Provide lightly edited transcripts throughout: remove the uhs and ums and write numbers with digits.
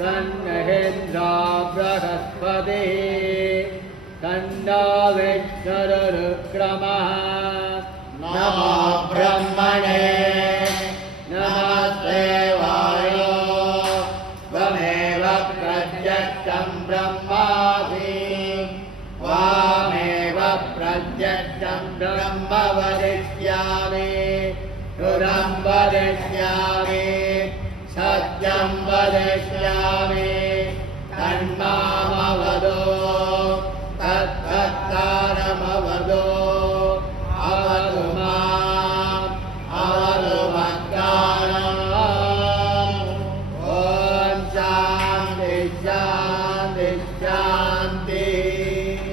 सन्नहेन्द्रा बृहस्पतिः तन्नो विष्णुरुक्रमः नमो ब्रह्मणे नमस्ते वायो त्वमेव प्रत्यक्षं ब्रह्मासि त्वामेव प्रत्यक्षं ब्रह्म वदिष्यामि सुरं वदिष्यामि सत्यं वदिष्यामि तन्मामवदो तत्तत्कारमवदो अवतु माम् अवतु मत्कारम् ॐ शान्ति शान्ति शान्तिः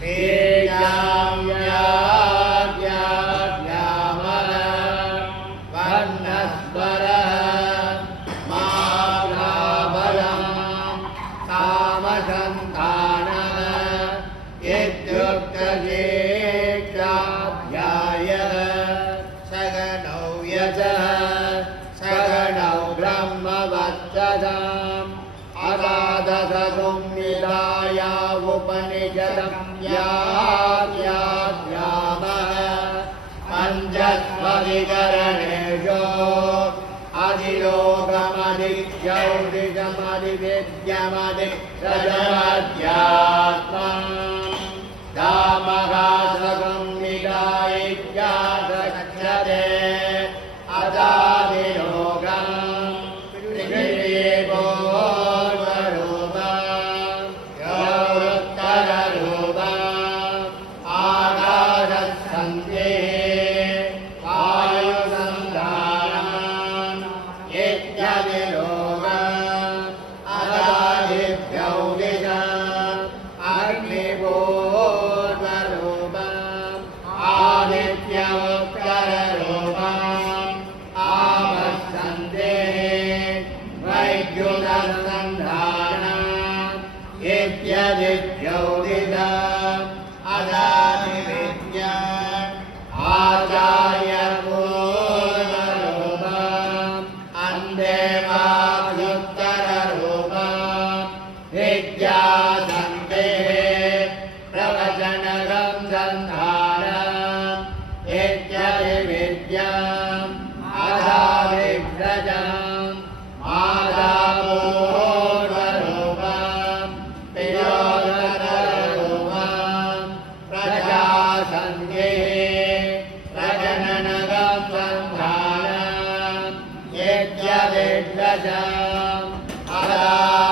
श्रीराम अगाधसंविदाया उपनिषदं यामः पञ्चस्वधिकरणेषु अधिलोकमधिज्ञौदिजमधिवेद्यमधिरजमध्यात्मम् दामहासंविदायित्यादक्षते अदादिलोकम्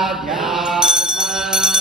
आराध्यात्मा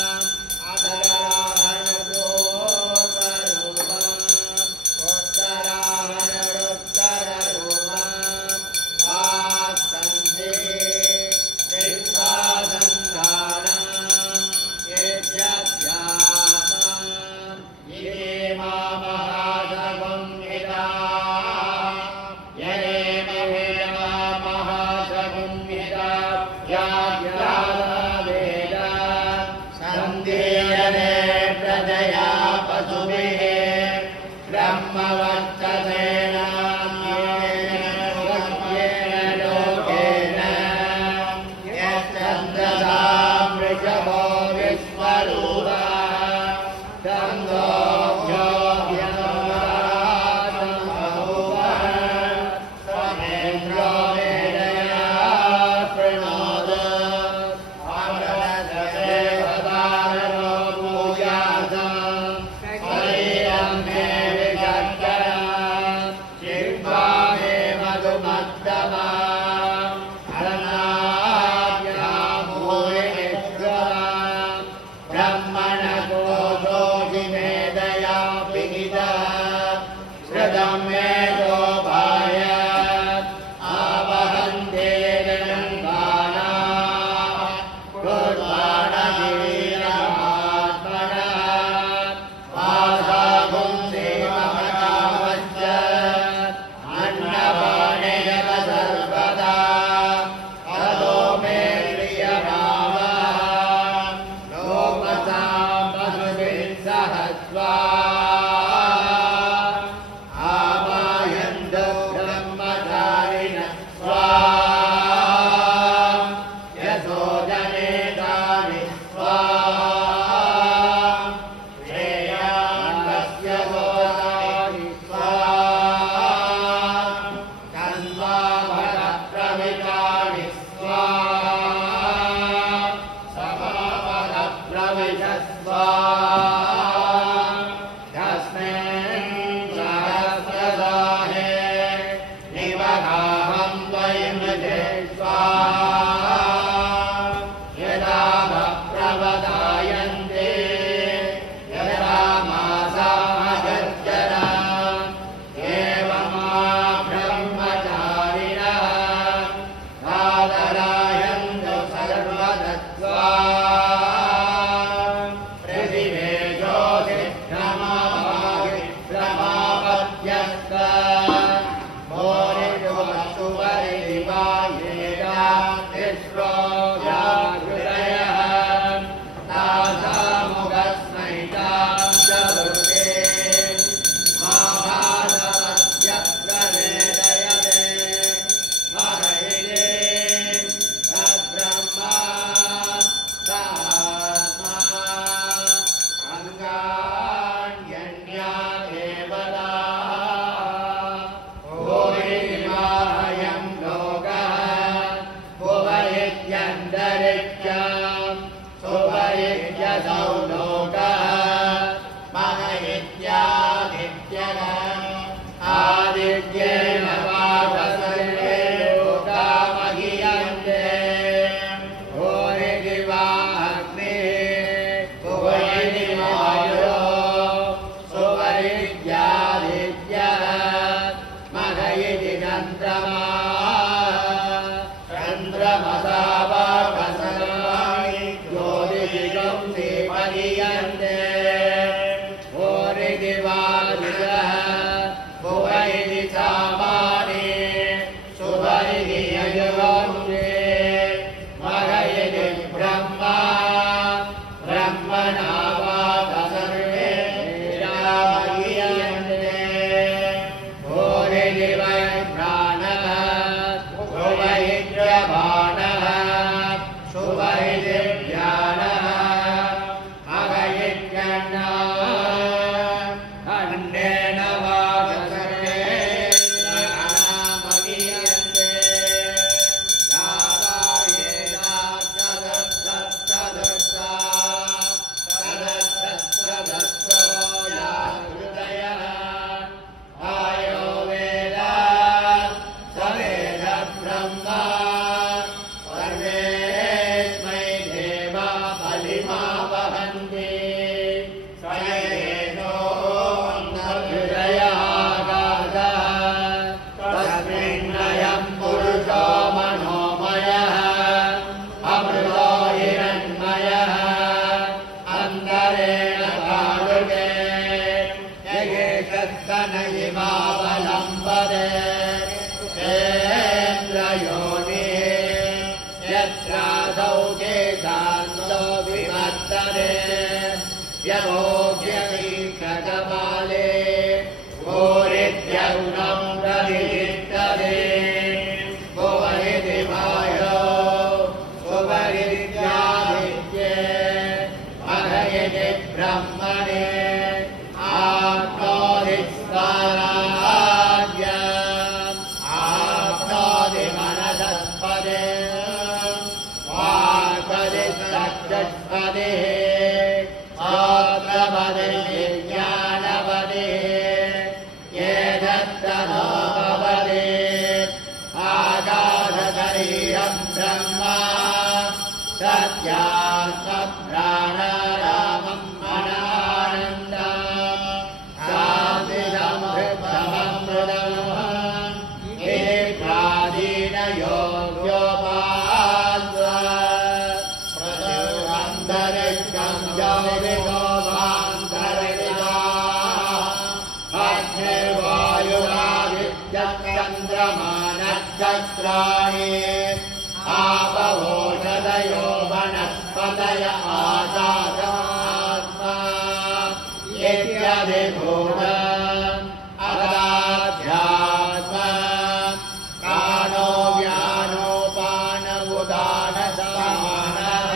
हविषस्व तस्मिन् सहस्रदाहे निवगाहं त्वयि मृधे यदा प्रवदायन्ते यदा मासामगर्जना एवमा ब्रह्मचारिणः सादरायन्तु सर्वदत्त्वा पृथिवे ज्योतिर्भ्रमापत्यस्त भोरिर्वसुवरिदिवायेता तिस्रो जागृतयः तासामुखस्मैतां चतुर्थे माभासवत्यत्र वेदयते महैले तद्ब्रह्मा सात्मा अङ्गान्यन्या देवता भूरिमाहयं लोकः भुवयत्यन्तरिक्षं सुवयत्यसौ लोकः महयत्यादित्यः आदित्येन वासर्वे लोका महीयन्ते भूरिदिवाग्निः भुवयदिवायो सुवयत्यादित्यः महयति चन्द्रमा चन्द्रमसा सर्वाणि ज्योतिषं दीपदीयन्ते भूरिदिवादितः भुवयति सामानि सुवयति यजुवंशे महयति ब्रह्मा ब्रह्मणा वात सर्वे महीयन्ते भूरिदि वै प्राणः भुवयित्यबाणः सुवयति ज्ञानः महयत्यन्नः अन्नेन वात सर्वे महीयन्ते तदत्तदत्तो याहृदयः आयो वेद स वेद ब्रह्मा सर्वेस्मै देवा बलिमा वहन्ति स एतोऽन्तर्हृदयः गाधः तस्मिन्नयं पुरुषो मनोमयः अमृतो हिरण्मयः अन्तरेण कारुके यगेशस्तनयिमावलम्बते केन्द्रयोनिः यत्रासौ केशान्तो विवर्तते व्यभोग्यशीर्षकपाले भूरित्यग्नं प्रतिष्ठते भुवयति वायो सुवरित्यादित्ये महयति ब्रह्मणे आप्नोदिस्वराज्यम् आप्नोति मनसस्पदे वाक्पदिश्चक्षुष्पदिः श्रोत्रपदिः ज्ञानपदिः ये दत्तनो भवति आकाशशरीरं ब्रह्मा सत्यात्मप्राणारामं मनानन्दम् शान्तिसमृद्धममृतम् इति प्राचीनयोग्योपास्व प्रतिरन्तरिक्षं ज्योतिषोऽन्तरिक्षा अग्निर्वायुरादित्यं चन्द्रमा नक्षत्राणि आपवोषधयो वनस्पतय आसादात्मा इत्यधिभूतम् अदाध्यात्मा प्राणो व्यानोपानमुदानसमानः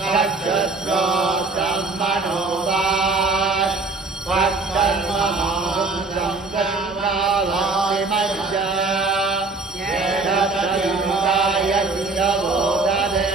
सक्षत्रो ब्रह्मणो वा वत्सर्वमांसं गङ्गावामज्जा येन तदिमुदाय शिवो ददे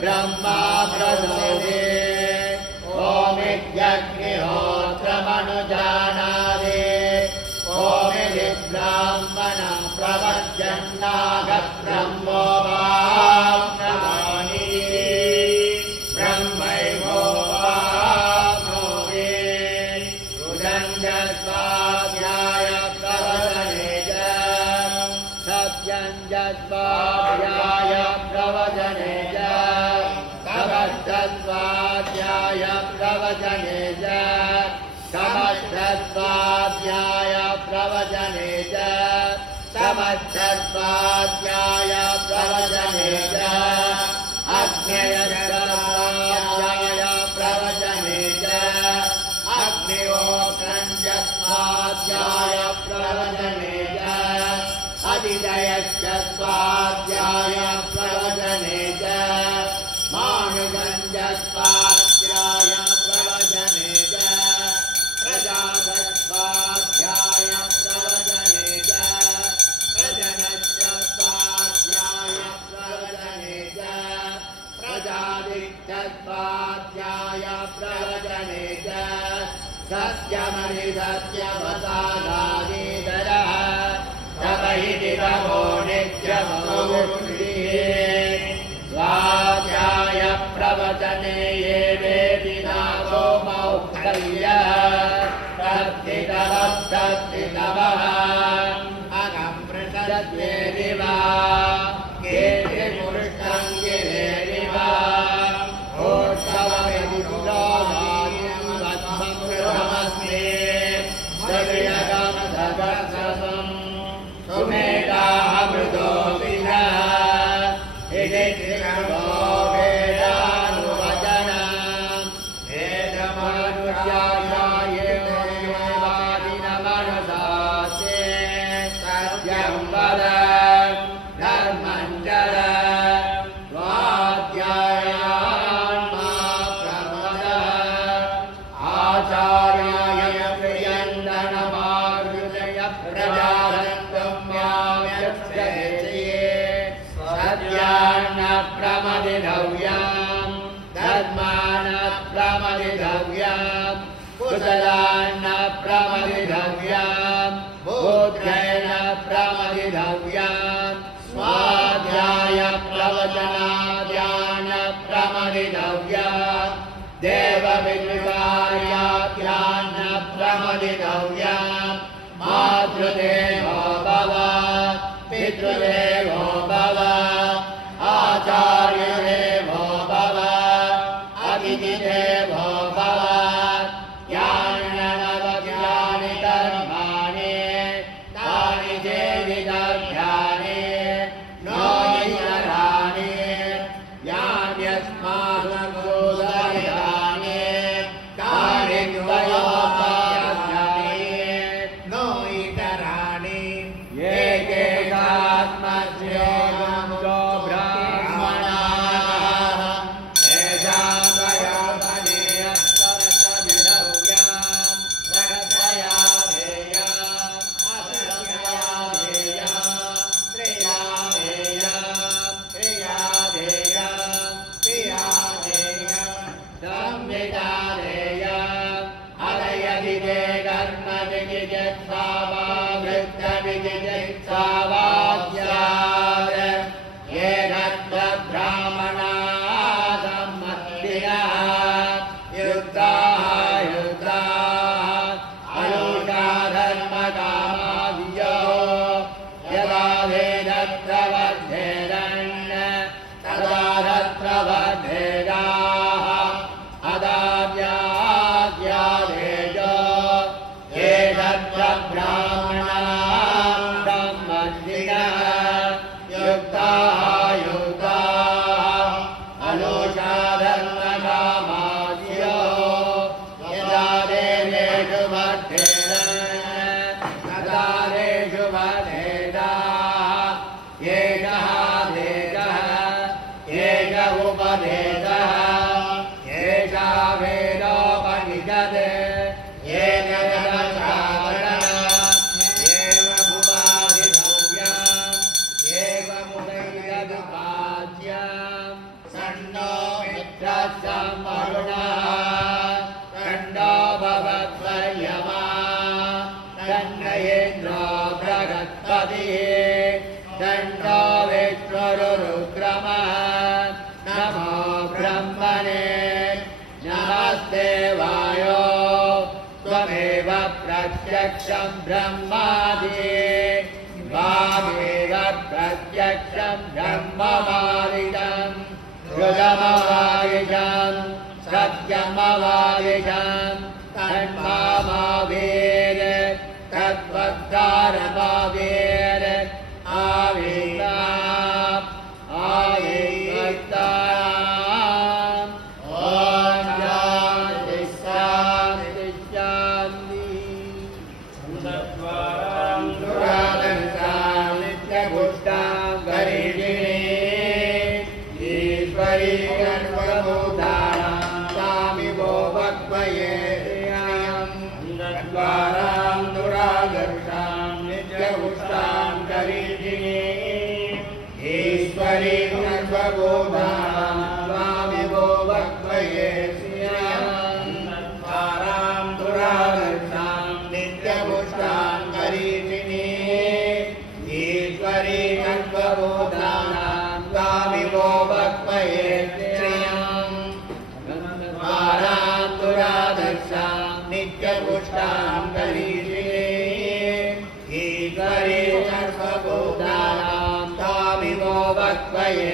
ब्रह्मा प्रसूते ओमित्यग्निहोत्रमनुजानादि ओमिति ब्राह्मणं प्रवद्यन्नागः ब्रह्मोपाप्नोति ब्रह्मैवोपाप्नोति रुदञ्जस्वाध्याय प्रवचने च सत्यञ्जस्वाध्याय प्रवचने च समस्तस्वाध्याय प्रवचने च समस्तस्वाध्याय प्रवचने च समस्तस्वाध्याय प्रवचने च अग्नयस्वाध्याय प्रवचने च अग्निहोत्रञ्जस्वाध्याय प्रवचने च अतिदयश्च प्रवचने च मानुगञ्जस्वाध्याय प्रवचने च प्रजातस्वाध्याय प्रवचने च प्रजनस्वाध्याय प्रवचने च प्रजादित्यस्वाध्याय प्रवचने च सत्यमनिसत्यवसादादितरः तपैति तपो नित्यमोक्तिः स्वाध्याय प्रवचने ये वेदिनागो मौक्तयः तत्तितवः अगमृतद्वेदिव केतिपुरुषं गिरेरिव ओषवमिदुरावादिं वत्मं गृहमस्मि सविरगमधवससम् सुमेधामृतो विना इति त्रिगुणो वेदानुवचनम् एतमनुजायायेवादिनमनुशास्त्रे सत्यं वद धर्मं चर स्वाध्यायान्मा प्रमदः आचार्याय प्रियन्दनमार्जुनय प्रजारन्तुं माव्यक्षयेचये सत्यान्न प्रमदितव्यम् धर्मान्न प्रमदितव्यम् कुशलान्न प्रमदितव्यम् बुद्धेन प्रमदितव्यम् स्वाध्याय प्रवचनाद्यान्न प्रमदितव्यम् देवविद्विकार्याद्यान्न प्रमदितव्यम् मातृदेवो भव पितृदेवो भव आचार्यदेवो भव अतिथिदेवो भव यान्यनवद्यानि कर्माणि तानि चेदिदर्भ्यानि नो इतराणि यान्यस्माकं तानि द्वयोपास्यानि नो इतराणि ये केशात्मस्योऽहं ब्राह्मणाः तेषां वयोपनीयस्वरसविधव्यां प्रगतया धेयाम् अप्रगतया धेयाम् त्रिया धेयाम् त्रिया धेयाम् त्रिया धेयाम् संविदा धेयाम् अदयदिदे कर्मविजिजत्सावा वृत्तविजिजत्सावा स्यात् ये तत्त्वब्राह्मणाः सम्मत्तिनः युक्ताः युक्ताः अनूषा धर्मकामादियो यदा वेदत्र वर्धेरन् तदा तत्र वर्धेदाः अदाद्याद्यादेजो ये तत्र ब्राह्मणाः सम्मत्तिनः युक्ताः युक्ताः अनूषा धर्मकामादियो यदा देवेषु वर्धेरन् तदा तेषु वर्धेदाः एषः देशः एष उपदेशः एषा वेदोपनिषत् येन एवमुपैरदुपाद्यम् सन्नो तन्नयेन्द्रो बृहस्पतिः दण्डो विष्णुरुक्रमः नमो ब्रह्मणे नमस्ते वायो त्वमेव प्रत्यक्षं ब्रह्मादि वामेव प्रत्यक्षं ब्रह्मवादितं हृदमवादितं सत्यमवादितं तन्मामावेद तद्वद्धारमावेद आवेदाम् आवेदाम् ॐ शान्ति शान्ति शान्ति चन्द्रद्वारां दुरादर्शां नित्यपुष्टां गरीषिणी ईश्वरी सर्वभूतानां तामिवो भक्वये चन्द्रद्वारां दुरादर्शां नित्यपुष्टां गरीषिणी ईश्वरी सर्वभूतानां तामिवो भक्वये चन्द्रद्वारां दुरादर्शां नित्यपुष्टां गरीषिणी ईश्वरी सर्वभूतानां तामिवो भक्वये द्वारां दुरादर्शां नित्यपुष्टां गरीषिणी ईश्वरी सर्वभूतानां तामिवो भक्वये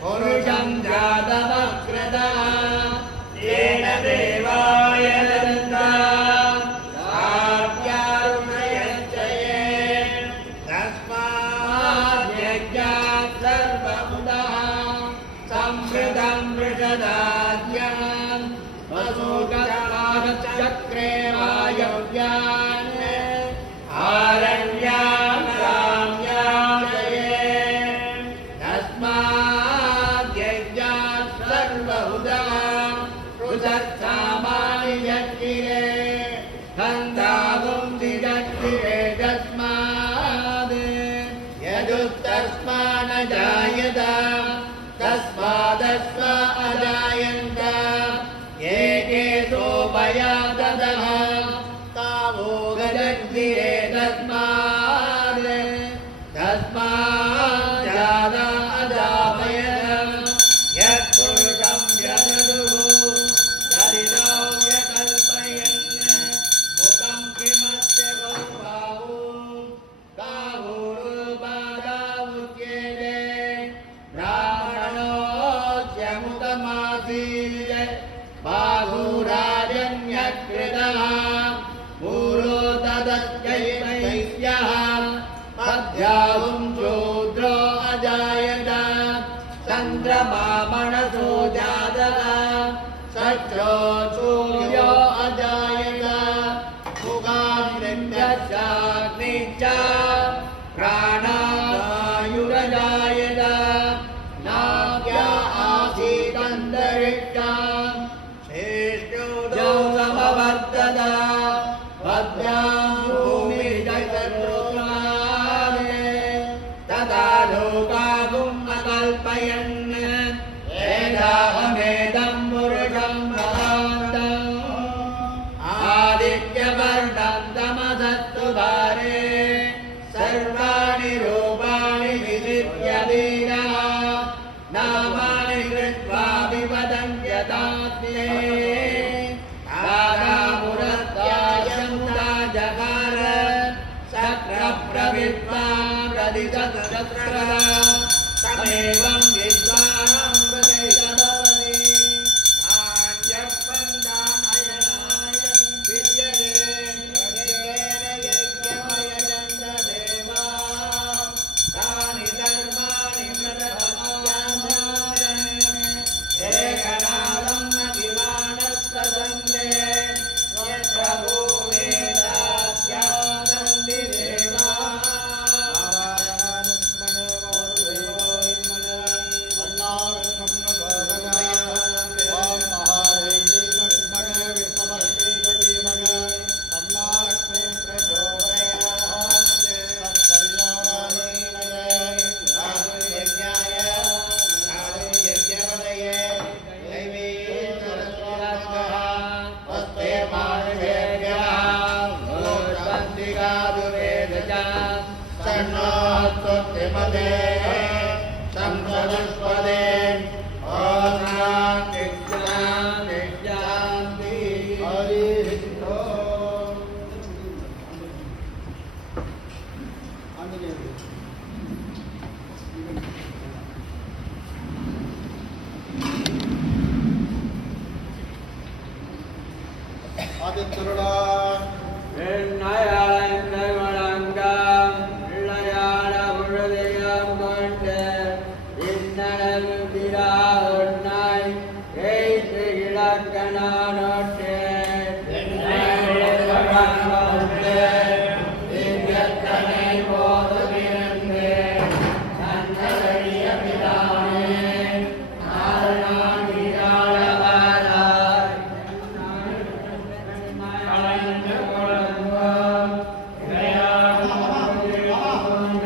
पुरुषं जातमकृता येन देवाय दन्ता तस्माद्यज्ञात् सर्वमुदः संवृतं वृषदाद्यान् वसुगताचक्रे वायव्यान् आरण्यां राम्यां जये तस्माद्यज्ञात् तस्मात् तस्मात् जादा अजापयः यत्पुरुषं व्यदधुः दरिद्रं व्यकल्पयन् मुखं किमस्य बाहुरुपादामुच्यते ब्राह्मणोऽस्य मुखमासीत् बाहुराजन्यकृतः पूरो तदत्यैवैस्यः मध्याहुं शूद्रो अजायत चन्द्रमा मनसो जातः षट्रो सूर्यो अजायत मुखाग्निश्चाग्नि च प्राणायुरजायत नाभ्या आसीदन्तरिक्षम् शेष्णो समवर्तत पद्भ्यां भूमिर्जगत्रोत्राणे तदा लोकागुम् अकल्पयन् एदाहमेदं पुरुषं महान्तम् आदित्यवर्णं तमसत्तुधारे सर्वाणि रूपाणि विचित्य वीरः नामानि कृत्वा विवदन्त्यतात्म्ये तारामुरत्यायमुदा जगार शक्रप्रविद्वान् प्रदिशतशस्त्रदा तमेवं विद्वान् प्रदिशतवनि आञ्जपन्दायनाय विद्यते प्रदेशेन यज्ञमयजन्त देवा तानि धर्माणि प्रदपत्यान् एकनादं न विमानस्तदन्ते यत्र भूमे दास्यादन्ति देवा ஆதித்யுருடா